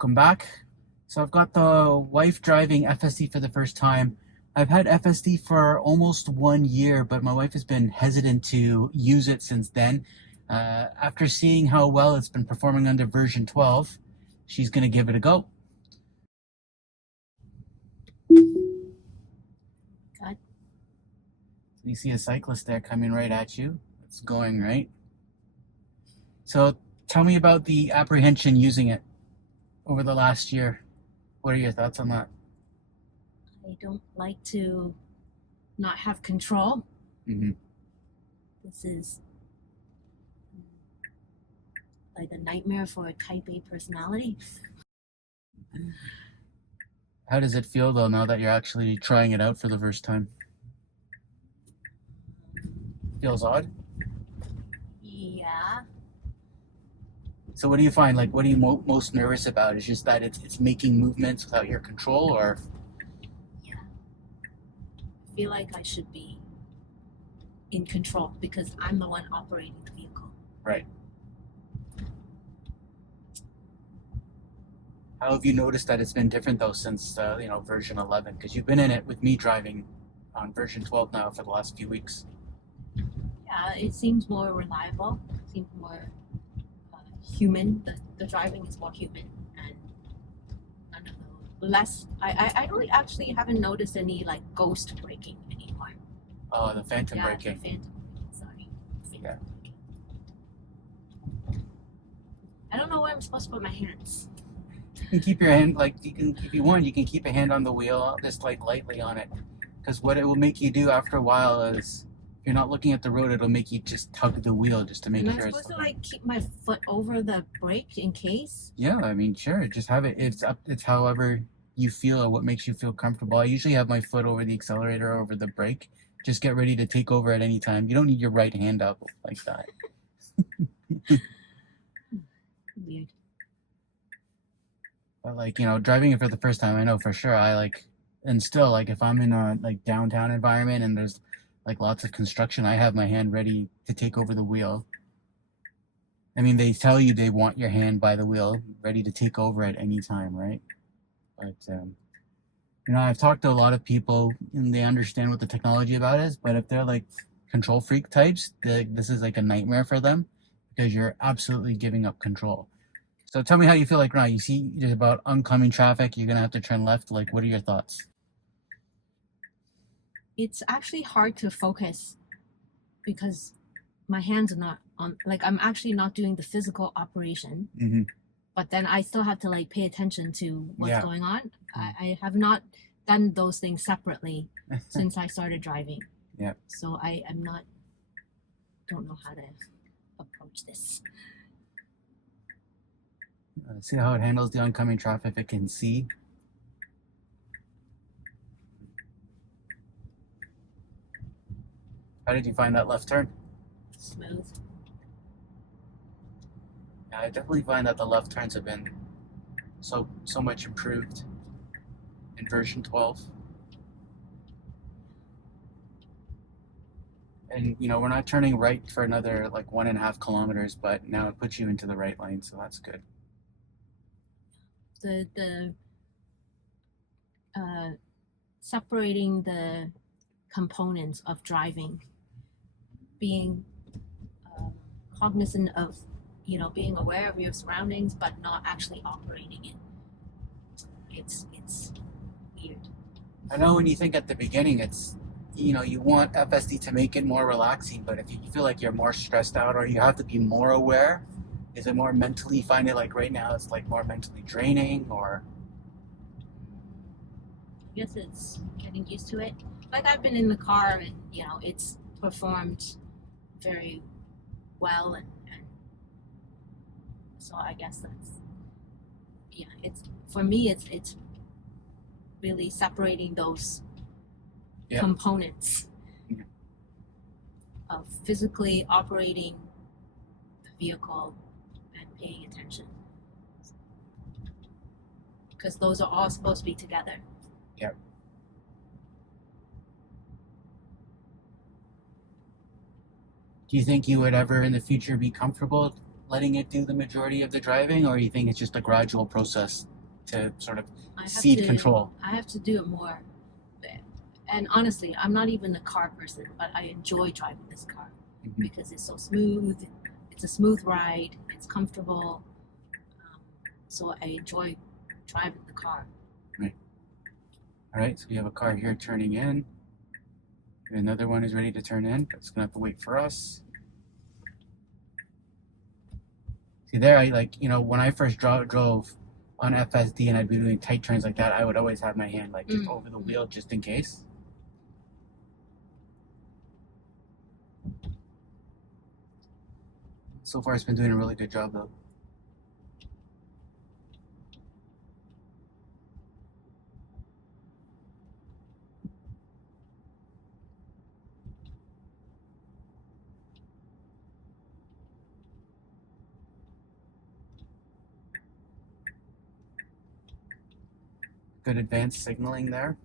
welcome back. So I've got the wife driving FSD for the first time. I've had FSD for almost 1 year, but my wife has been hesitant to use it since then. After seeing how well it's been performing under version 12, she's going to give it a go. God. You see a cyclist there coming right at you. It's going right. So tell me about the apprehension using it over the last year. What are your thoughts on that? I don't like to not have control. Mm-hmm. This is like a nightmare for a type A personality. How does it feel though now that you're actually trying it out for the first time? Feels odd? Yeah. So what do you find? Like, what are you most nervous about? Is just that it's making movements without your control, or? Yeah. I feel like I should be in control because I'm the one operating the vehicle. Right. How have you noticed that it's been different though since version 11? Because you've been in it with me driving on version 12 now for the last few weeks. Yeah, it seems more reliable. It seems more human. The driving is more human, and none of the less. I don't actually haven't noticed any like ghost braking anymore. Oh, the phantom Yeah, braking. the phantom braking. Sorry. Yeah. I don't know where I'm supposed to put my hands. You can keep your hand, like, you can, if you want, you can keep a hand on the wheel, just like lightly on it. Because what it will make you do after a while is, if you're not looking at the road, it'll make you just tug the wheel just to make Am I sure supposed to like keep my foot over the brake in case? Yeah, I mean, sure, just have it. It's however you feel or what makes you feel comfortable. I usually have my foot over the accelerator, over the brake. Just get ready to take over at any time. You don't need your right hand up like that. Weird. But like, driving it for the first time, I know for sure and still, like, if I'm in a like downtown environment and there's like lots of construction, I have my hand ready to take over the wheel. I mean, they tell you they want your hand by the wheel, ready to take over at any time, right? But I've talked to a lot of people and they understand what the technology about is, but if they're like control freak types, this is like a nightmare for them because you're absolutely giving up control. So tell me how you feel like now. You see just about oncoming traffic, you're gonna have to turn left. Like, what are your thoughts? It's actually hard to focus because my hands are not on, like I'm actually not doing the physical operation, Mm-hmm. but then I still have to like pay attention to what's Yeah. going on. I have not done those things separately since I started driving. Yeah. So don't know how to approach this. See how it handles the oncoming traffic if it can see. How did you find that left turn? Smooth. Yeah, I definitely find that the left turns have been so much improved in version 12. And we're not turning right for another like 1.5 kilometers, but now it puts you into the right lane, so that's good. The separating the components of driving, being cognizant of being aware of your surroundings but not actually operating it, it's weird. I know when you think at the beginning it's you want FSD to make it more relaxing, but if you feel like you're more stressed out or you have to be more aware, is it more mentally, find it like right now it's like more mentally draining, or? I guess it's getting used to it. Like I've been in the car and it's performed very well, and so I guess that's it's for me it's really separating those components of physically operating the vehicle and paying attention, because those are all supposed to be together. Yep. Do you think you would ever in the future be comfortable letting it do the majority of the driving, or you think it's just a gradual process to sort of I have cede to, control? I have to do it more. And honestly, I'm not even a car person, but I enjoy driving this car because it's so smooth. It's a smooth ride. It's comfortable. So I enjoy driving the car. Right. All right, so we have a car here turning in. Another one is ready to turn in, but it's gonna have to wait for us. See there, I like, you know, when I first drove on FSD and I'd be doing tight turns like that, I would always have my hand like just over the wheel just in case. So far, it's been doing a really good job though. Good advanced signaling there.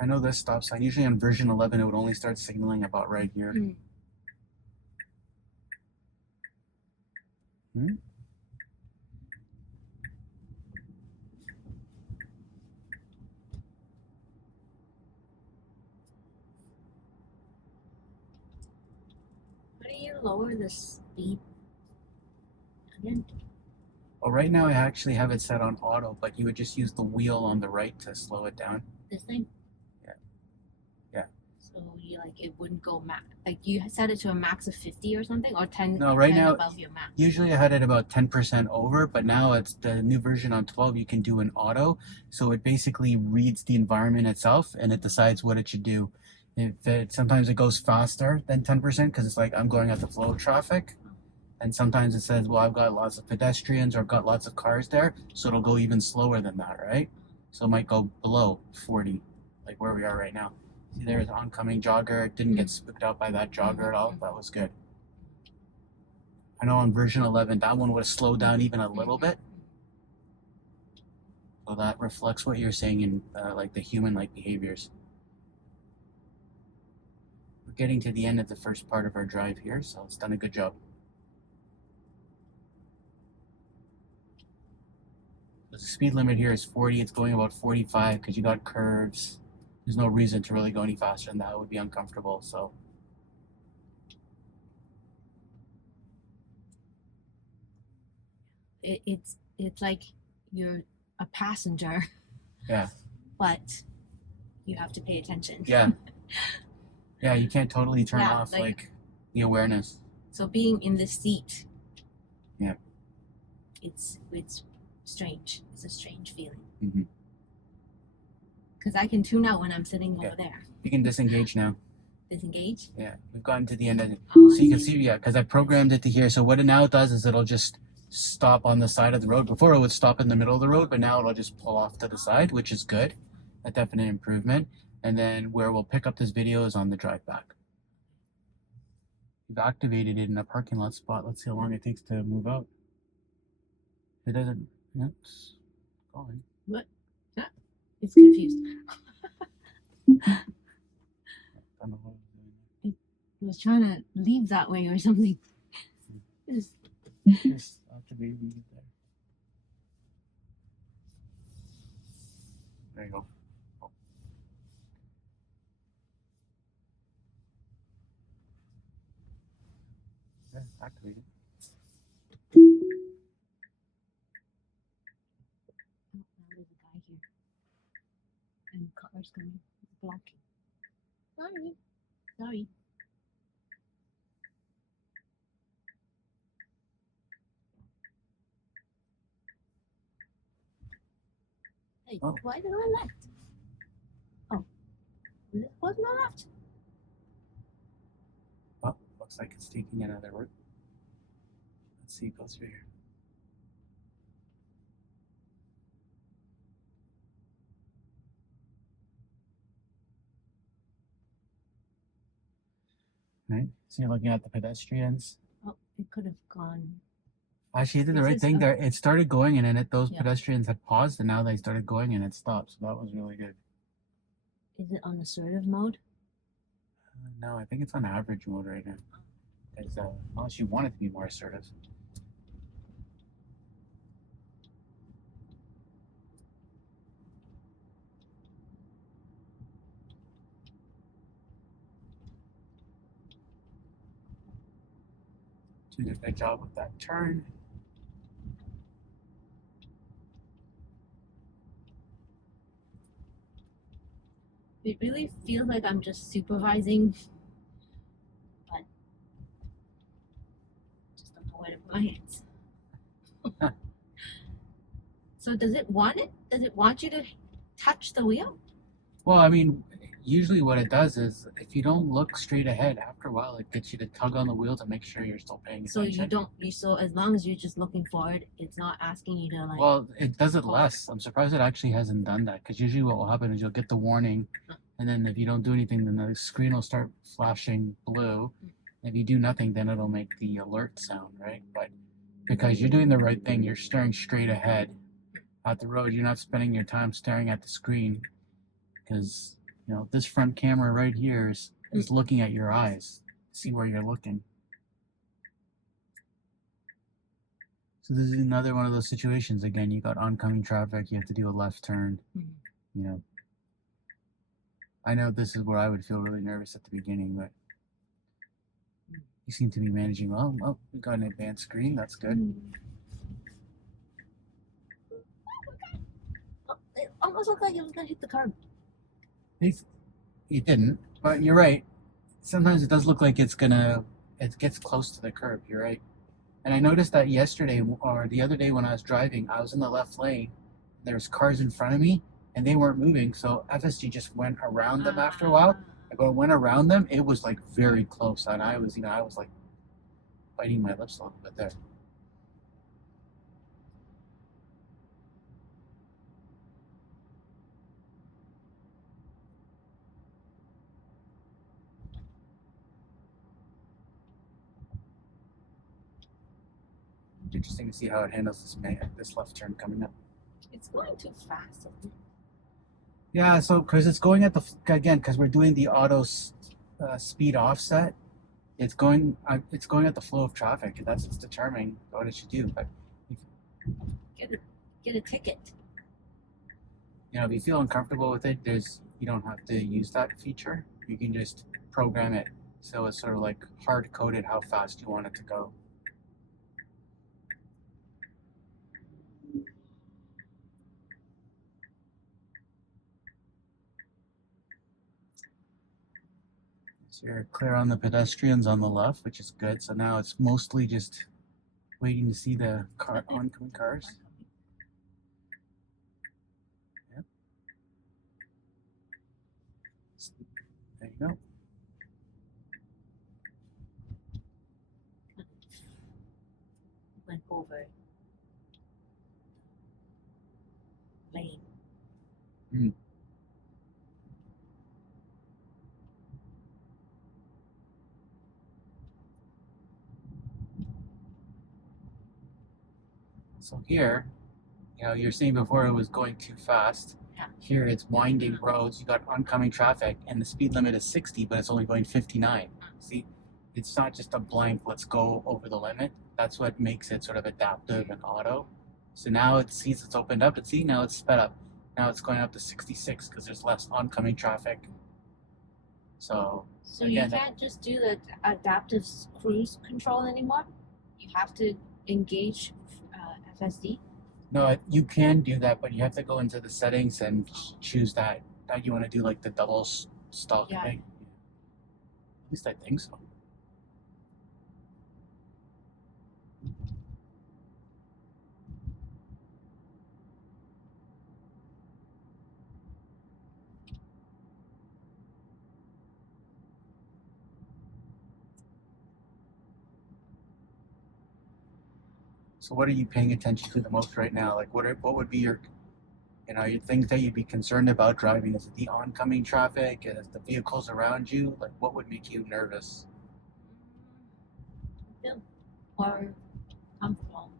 I know this stop sign, usually on version 11, it would only start signaling about right here. How do you lower the speed again? Well, right now I actually have it set on auto, but you would just use the wheel on the right to slow it down. This thing? Yeah. Yeah. So you like it wouldn't go max. Like you set it to a max of 50 or something, or 10. No, right 10 now above your max. usually I had it about 10% over, but now it's the new version on 12. You can do an auto, so it basically reads the environment itself and it decides what it should do. Sometimes it goes faster than 10% because it's like I'm going at the flow of traffic. And sometimes it says, well, I've got lots of pedestrians or I've got lots of cars there, so it'll go even slower than that, right? So it might go below 40, like where we are right now. See, there's an oncoming jogger. It didn't get spooked out by that jogger at all. That was good. I know on version 11, that one would have slowed down even a little bit. So that reflects what you're saying in like the human-like behaviors. We're getting to the end of the first part of our drive here, so it's done a good job. The speed limit here is 40. It's going about 45 because you got curves. There's no reason to really go any faster than that. It would be uncomfortable. So it's like you're a passenger. Yeah. But you have to pay attention. Yeah. Yeah, you can't totally turn off like the awareness. So being in the seat. Yeah. It's strange. It's a strange feeling. Mm-hmm. Because I can tune out when I'm sitting over there. You can disengage now. Disengage? Yeah, we've gotten to the end of it. Oh, so you can see, yeah, because I programmed it to here. So what it now does is it'll just stop on the side of the road. Before it would stop in the middle of the road, but now it'll just pull off to the side, which is good. A definite improvement. And then where we'll pick up this video is on the drive back. We've activated it in a parking lot spot. Let's see how long it takes to move out. It doesn't. It's going. What? It's confused. I don't know what it's doing. It was trying to leave that way or something. Just activated it there. There you go. Oh. Yeah, activated. There's a guy here. And cars coming. Blocking. Sorry. Hey, why did I left? Oh. Was my left? Well, looks like it's taking another route. Let's see, go through here. Right, so you're looking at the pedestrians. Oh, it could have gone. Actually, you did the right thing there. It started going and then those pedestrians had paused and now they started going and it stopped. So that was really good. Is it on assertive mode? No, I think it's on average mode right now. unless you want it to be more assertive. Doing a good job with that turn. It really feels like I'm just supervising, but just don't know where to put my hands. So does it want it? Does it want you to touch the wheel? Well, I mean, usually what it does is if you don't look straight ahead, after a while it gets you to tug on the wheel to make sure you're still paying So attention. you don't. So as long as you're just looking forward, it's not asking you to like. Well, it does it pause. less. I'm surprised it actually hasn't done that, because usually what will happen is you'll get the warning, and then if you don't do anything, then the screen will start flashing blue. If you do nothing, then it'll make the alert sound, right? But because you're doing the right thing, you're staring straight ahead at the road. You're not spending your time staring at the screen, because this front camera right here is looking at your eyes, see where you're looking. So this is another one of those situations. Again, you got oncoming traffic, you have to do a left turn. I know this is where I would feel really nervous at the beginning, but you seem to be managing well. Oh, we got an advanced screen, that's good. Oh, it almost looked like it was gonna hit the curb. It didn't, but you're right. Sometimes it does look like it gets close to the curb, you're right. And I noticed that yesterday or the other day when I was driving, I was in the left lane. There was cars in front of me, and they weren't moving, so FSD just went around them after a while. And when it went around them, it was like very close, and I was like biting my lips a little bit there. Interesting to see how it handles this left turn coming up. It's going too fast. Yeah, so because it's going at because we're doing the auto speed offset, it's going at the flow of traffic. That's what's determining what it should do. But get a ticket. If you feel uncomfortable with it, you don't have to use that feature. You can just program it so it's sort of like hard coded how fast you want it to go. So you're clear on the pedestrians on the left, which is good. So now it's mostly just waiting to see the oncoming cars. Yep. There you go. Went over lane. So here, you're saying before it was going too fast. Yeah. Here it's winding roads. You got oncoming traffic, and the speed limit is 60, but it's only going 59. See, it's not just a blank, let's go over the limit. That's what makes it sort of adaptive and auto. So now it sees it's opened up, and see, now it's sped up. Now it's going up to 66 because there's less oncoming traffic. So again, you can't just do the adaptive cruise control anymore. You have to engage FSD. No, you can do that, but you have to go into the settings and choose that you want to do like the double stop thing. At least I think so. So what are you paying attention to the most right now? Like what would be your things that you'd be concerned about driving? Is it the oncoming traffic? Is it the vehicles around you? Like what would make you nervous? Feel more comfortable,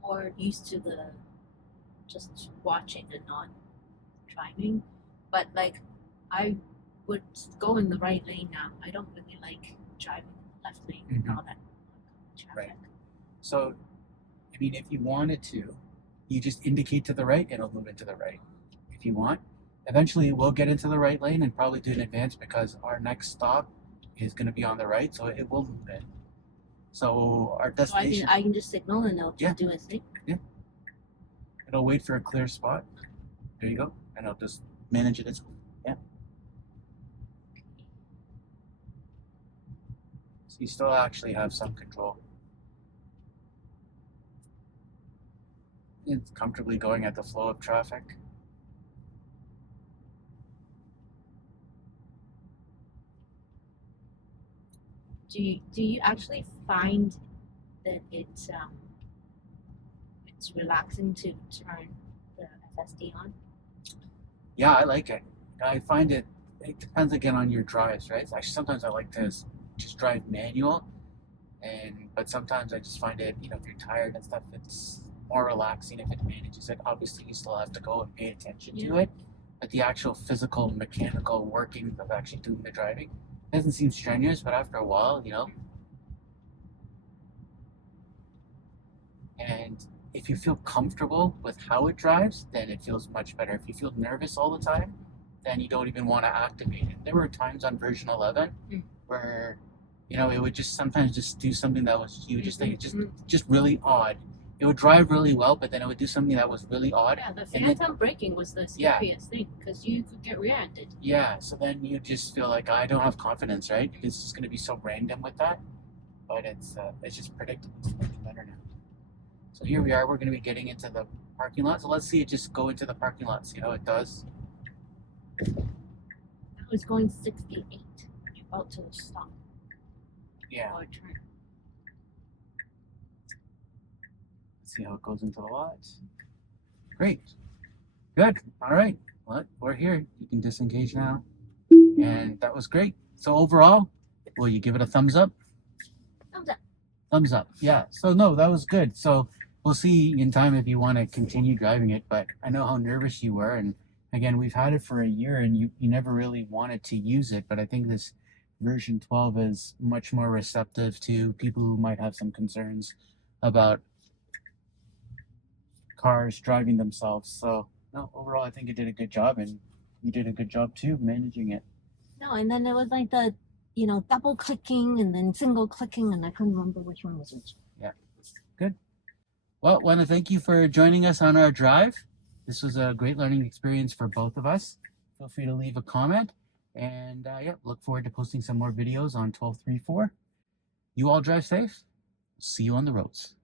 more used to the just watching and not driving. But like I would go in the right lane now. I don't really like driving in the left lane with all that traffic. Right. So, I mean, if you wanted to, you just indicate to the right, it'll move into the right. If you want, eventually we'll get into the right lane and probably do it in advance because our next stop is going to be on the right, so it will move in. So our So destination, I can just signal and it'll just do its thing. it'll wait for a clear spot. There you go, and it'll just manage it itself. Yeah. So you still actually have some control. It's comfortably going at the flow of traffic. Do you actually find that it's relaxing to turn the FSD on? Yeah, I like it. I find it depends again on your drives, right? Actually, sometimes I like to just drive manual, but sometimes I just find it, if you're tired and stuff, it's more relaxing if it manages it. Obviously, you still have to go and pay attention to it, but the actual physical, mechanical working of actually doing the driving doesn't seem strenuous, but after a while, and if you feel comfortable with how it drives, then it feels much better. If you feel nervous all the time, then you don't even want to activate it. There were times on version 11 where, it would just sometimes just do something that was, you would just think it's just really odd. It would drive really well, but then it would do something that was really odd. Yeah, the phantom braking was the scariest thing because you could get rear-ended. Yeah, so then you just feel like I don't have confidence, right? It's just going to be so random with that, but it's just predictable. It's much better now. So here we are. We're going to be getting into the parking lot. So let's see it just go into the parking lot. See how it does. I was going 68. You're about to stop. Yeah. Or turn. Let's see how it goes into the lot. Great. Good. All right. Well, we're here. You can disengage now. And that was great. So overall, will you give it a thumbs up? Thumbs up. Thumbs up. Yeah. So no, that was good. So we'll see in time if you want to continue driving it. But I know how nervous you were. And again, we've had it for a year and you never really wanted to use it. But I think this version 12 is much more receptive to people who might have some concerns about cars driving themselves. So no, overall, I think you did a good job, and you did a good job too managing it. No, and then it was like the, double clicking and then single clicking, and I couldn't remember which one was which. Yeah, good. Well, I want to thank you for joining us on our drive. This was a great learning experience for both of us. Feel free to leave a comment, and look forward to posting some more videos on 12.3.4. You all drive safe. See you on the roads.